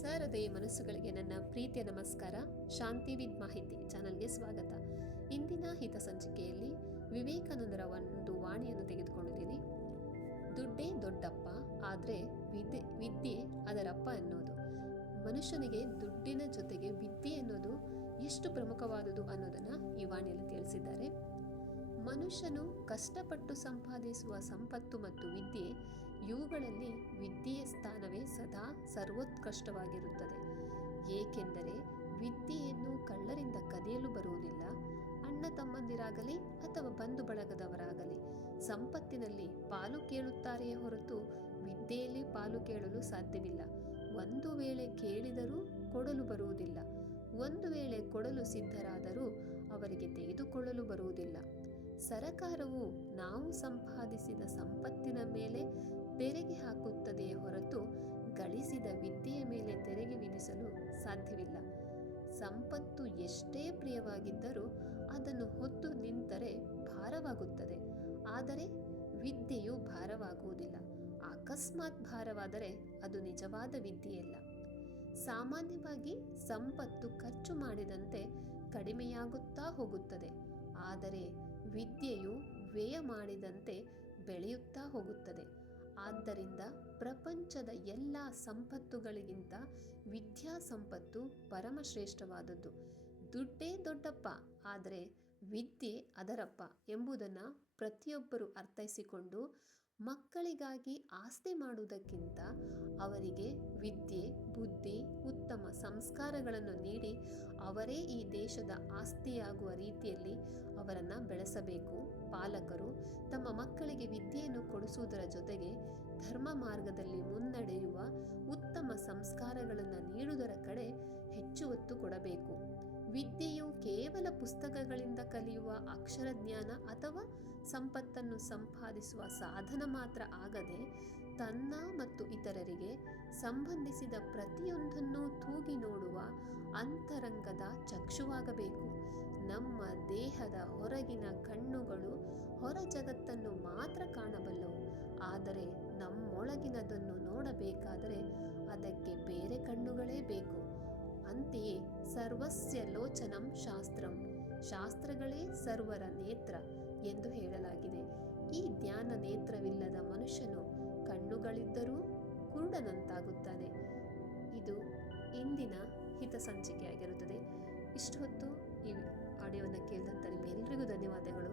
ಸಹೃದಯ ಮನಸ್ಸುಗಳಿಗೆ ನನ್ನ ಪ್ರೀತಿಯ ನಮಸ್ಕಾರ, ಶಾಂತಿ ವಿದ್ ಮಾಹಿತಿ ಚಾನಲ್ಗೆ ಸ್ವಾಗತ. ಇಂದಿನ ಹಿತ ಸಂಚಿಕೆಯಲ್ಲಿ ವಿವೇಕಾನಂದರ ಒಂದು ವಾಣಿಯನ್ನು ತೆಗೆದುಕೊಂಡಿದ್ದೀನಿ. ದುಡ್ಡೇ ದೊಡ್ಡಪ್ಪ, ಆದರೆ ವಿದ್ಯೆ ವಿದ್ಯೆ ಅದರಪ್ಪ ಅನ್ನೋದು ಮನುಷ್ಯನಿಗೆ ದುಡ್ಡಿನ ಜೊತೆಗೆ ವಿದ್ಯೆ ಅನ್ನೋದು ಎಷ್ಟು ಪ್ರಮುಖವಾದುದು ಅನ್ನೋದನ್ನು ಈ ವಾಣಿಯಲ್ಲಿ ತಿಳಿಸಿದ್ದಾರೆ. ಮನುಷ್ಯನು ಕಷ್ಟಪಟ್ಟು ಸಂಪಾದಿಸುವ ಸಂಪತ್ತು ಮತ್ತು ವಿದ್ಯೆ ಇವುಗಳಲ್ಲಿ ವಿದ್ಯೆಯ ಸ್ಥಾನವೇ ಸದಾ ಸರ್ವೋತ್ಕೃಷ್ಟವಾಗಿರುತ್ತದೆ. ಏಕೆಂದರೆ ವಿದ್ಯೆಯನ್ನು ಕಳ್ಳರಿಂದ ಕದಿಯಲು ಬರುವುದಿಲ್ಲ. ಅಣ್ಣ ತಮ್ಮಂದಿರಾಗಲಿ ಅಥವಾ ಬಂಧು ಬಳಗದವರಾಗಲಿ, ಸಂಪತ್ತಿನಲ್ಲಿ ಪಾಲು ಕೇಳುತ್ತಾರೆಯೇ ಹೊರತು ವಿದ್ಯೆಯಲ್ಲಿ ಪಾಲು ಕೇಳಲು ಸಾಧ್ಯವಿಲ್ಲ. ಒಂದು ವೇಳೆ ಕೇಳಿದರೂ ಕೊಡಲು ಬರುವುದಿಲ್ಲ. ಒಂದು ವೇಳೆ ಕೊಡಲು ಸಿದ್ಧರಾದರೂ ಅವರಿಗೆ ತೆಗೆದುಕೊಳ್ಳಲು ಬರುವುದಿಲ್ಲ. ಸರಕಾರವು ನಾವು ಸಂಪಾದಿಸಿದ ಸಂಪತ್ತಿನ ಮೇಲೆ ತೆರಿಗೆ ಹಾಕುತ್ತದೆಯೇ ಹೊರತು ಗಳಿಸಿದ ವಿದ್ಯೆಯ ಮೇಲೆ ತೆರಿಗೆ ವಿಧಿಸಲು ಸಾಧ್ಯವಿಲ್ಲ. ಸಂಪತ್ತು ಎಷ್ಟೇ ಪ್ರಿಯವಾಗಿದ್ದರೂ ಅದನ್ನು ಹೊತ್ತು ನಿಂತರೆ ಭಾರವಾಗುತ್ತದೆ. ಆದರೆ ವಿದ್ಯೆಯು ಭಾರವಾಗುವುದಿಲ್ಲ. ಅಕಸ್ಮಾತ್ ಭಾರವಾದರೆ ಅದು ನಿಜವಾದ ವಿದ್ಯೆಯಲ್ಲ. ಸಾಮಾನ್ಯವಾಗಿ ಸಂಪತ್ತು ಖರ್ಚು ಮಾಡಿದಂತೆ ಕಡಿಮೆಯಾಗುತ್ತಾ ಹೋಗುತ್ತದೆ. ಆದರೆ ವಿದ್ಯೆಯು ವ್ಯಯ ಮಾಡಿದಂತೆ ಬೆಳೆಯುತ್ತಾ ಹೋಗುತ್ತದೆ. ಆದ್ದರಿಂದ ಪ್ರಪಂಚದ ಎಲ್ಲ ಸಂಪತ್ತುಗಳಿಗಿಂತ ವಿದ್ಯಾ ಸಂಪತ್ತು ಪರಮಶ್ರೇಷ್ಠವಾದದ್ದು. ದುಡ್ಡೇ ದೊಡ್ಡಪ್ಪ, ಆದರೆ ವಿದ್ಯೆ ಅದರಪ್ಪ ಎಂಬುದನ್ನು ಪ್ರತಿಯೊಬ್ಬರು ಅರ್ಥೈಸಿಕೊಂಡು ಮಕ್ಕಳಿಗಾಗಿ ಆಸ್ತಿ ಮಾಡುವುದಕ್ಕಿಂತ ಅವರಿಗೆ ವಿದ್ಯೆ, ಬುದ್ಧಿ, ಉತ್ತಮ ಸಂಸ್ಕಾರಗಳನ್ನು ನೀಡಿ ಅವರೇ ಈ ದೇಶದ ಆಸ್ತಿಯಾಗುವ ರೀತಿಯಲ್ಲಿ ಅವರನ್ನು ಬೆಳೆಸಬೇಕು. ಪಾಲಕರು ತಮ್ಮ ಮಕ್ಕಳಿಗೆ ವಿದ್ಯೆಯನ್ನು ಕೊಡಿಸುವುದರ ಜೊತೆಗೆ ಧರ್ಮ ಮಾರ್ಗದಲ್ಲಿ ಮುನ್ನಡೆಯುವ ಉತ್ತಮ ಸಂಸ್ಕಾರಗಳನ್ನು ನೀಡುವುದರ ಕಡೆ ಹೆಚ್ಚು ಒತ್ತು ಕೊಡಬೇಕು. ವಿದ್ಯೆಯು ಕೇವಲ ಪುಸ್ತಕಗಳಿಂದ ಕಲಿಯುವ ಅಕ್ಷರ ಜ್ಞಾನ ಅಥವಾ ಸಂಪತ್ತನ್ನು ಸಂಪಾದಿಸುವ ಸಾಧನ ಮಾತ್ರ ಆಗದೆ ತನ್ನ ಮತ್ತು ಸಂಬಂಧಿಸಿದ ಪ್ರತಿಯೊಂದನ್ನು ತೂಗಿ ನೋಡುವ ಅಂತರಂಗದ ಚಕ್ಷುವಾಗಬೇಕು. ನಮ್ಮ ದೇಹದ ಹೊರಗಿನ ಕಣ್ಣುಗಳು ಹೊರ ಜಗತ್ತನ್ನು ಮಾತ್ರ ಕಾಣಬಲ್ಲವು. ಆದರೆ ನಮ್ಮೊಳಗಿನದನ್ನು ನೋಡಬೇಕಾದರೆ ಅದಕ್ಕೆ ಬೇರೆ ಕಣ್ಣುಗಳೇ ಬೇಕು. ಅಂತೆಯೇ ಸರ್ವಸ್ಯ ಲೋಚನಂ ಶಾಸ್ತ್ರಂ. ಶಾಸ್ತ್ರಗಳೇ ಸರ್ವರ ನೇತ್ರ ಎಂದು ಹೇಳಲಾಗಿದೆ. ಈ ಧ್ಯಾನ ನೇತ್ರವಿಲ್ಲದ ಮನುಷ್ಯನು ಕಣ್ಣುಗಳಿದ್ದರೂ ಕುರುಡನಂತಾಗುತ್ತಾನೆ ಇದು ಇಂದಿನ ಹಿತ ಸಂಚಿಕೆಯಾಗಿರುತ್ತದೆ. ಇಷ್ಟು ಹೊತ್ತು ಈ ಆಡಿಯೋವನ್ನು ಕೇಳಿದಂಥ ನಿಮ್ಮೆಲ್ಲರಿಗೂ ಧನ್ಯವಾದಗಳು.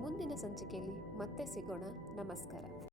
ಮುಂದಿನ ಸಂಚಿಕೆಯಲ್ಲಿ ಮತ್ತೆ ಸಿಗೋಣ. ನಮಸ್ಕಾರ.